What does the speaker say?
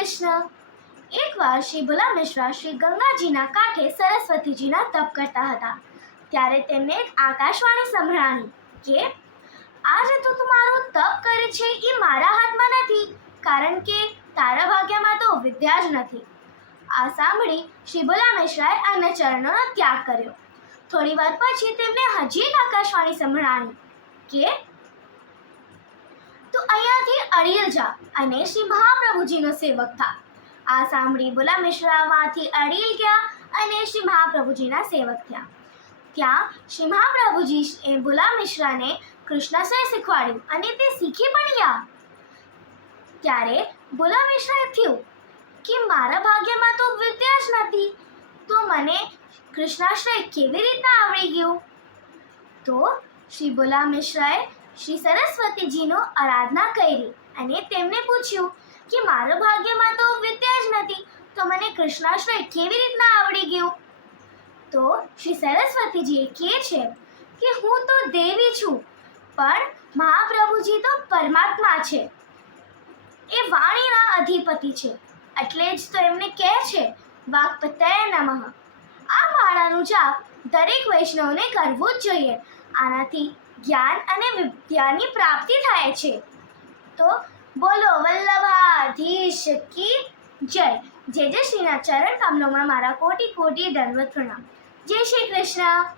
કૃષ્ણ. એકવાર શ્રી ભોલા મિશ્રા શ્રી ગંગાજીના કાંઠે સરસ્વતીજીના તપ કરતા હતા. ત્યારે તેમને એક આકાશવાણી સંભળાણી કે આજે તો તું મારું તપ કરે છે એ મારા હાથમાં નથી, કારણ કે તારા ભાગ્યમાં તો વિદ્યા જ નથી. આ સાંભળી શ્રી ભોલા મિશ્રાએ આના ચરણોનો ત્યાગ કર્યો. થોડી વાર પછી તેમને હજી એક આકાશવાણી સંભળાણી કે તું અહીંયાથી અડિયલ જા અને શ્રી મહાપ્રભુજીનો સેવક થા. આ સાંભળી ભોલા મિશ્રા માંથી અડિયલ ગયા અને શ્રી મહાપ્રભુજીના સેવક થયા. ત્યાં શ્રી મહાપ્રભુજી ભોલા મિશ્રાને કૃષ્ણાશ્રય શીખવાડ્યું અને તે શીખી પણ ગયા. ત્યારે ભોલા મિશ્રાએ થયું કે મારા ભાગ્યમાં તો વિદ્યા જ નથી, તો મને કૃષ્ણાશ્રય કેવી રીતના આવડી ગયું? તો શ્રી ભોલા મિશ્રાએ શ્રી સરસ્વતીજીનો આરાધના કરી અને તેમને પૂછ્યું કે મારા ભાગ્યમાં તો વિદ્યા જ નથી, તો મને કૃષ્ણાશ્રય કેવી રીતના આવડી ગયું? તો શ્રી સરસ્વતીજી કહે છે કે હું તો દેવી છું, પણ મહાપ્રભુજી તો પરમાત્મા છે, એ વાણીના અધિપતિ છે, એટલે જ તો એમને કહે છે વાક્પતય નમઃ. આ માળાનું જાપ દરેક વૈષ્ણવને કરવું જ જોઈએ. આનાથી જ્ઞાન અને વિદ્યાની પ્રાપ્તિ થાય છે. તો બોલો વલ્લભાધીશ કી જય. જે શ્રીના ચરણ કમલોમાં મારા કોટી કોટી દંડવત પ્રણામ. જય શ્રી કૃષ્ણ.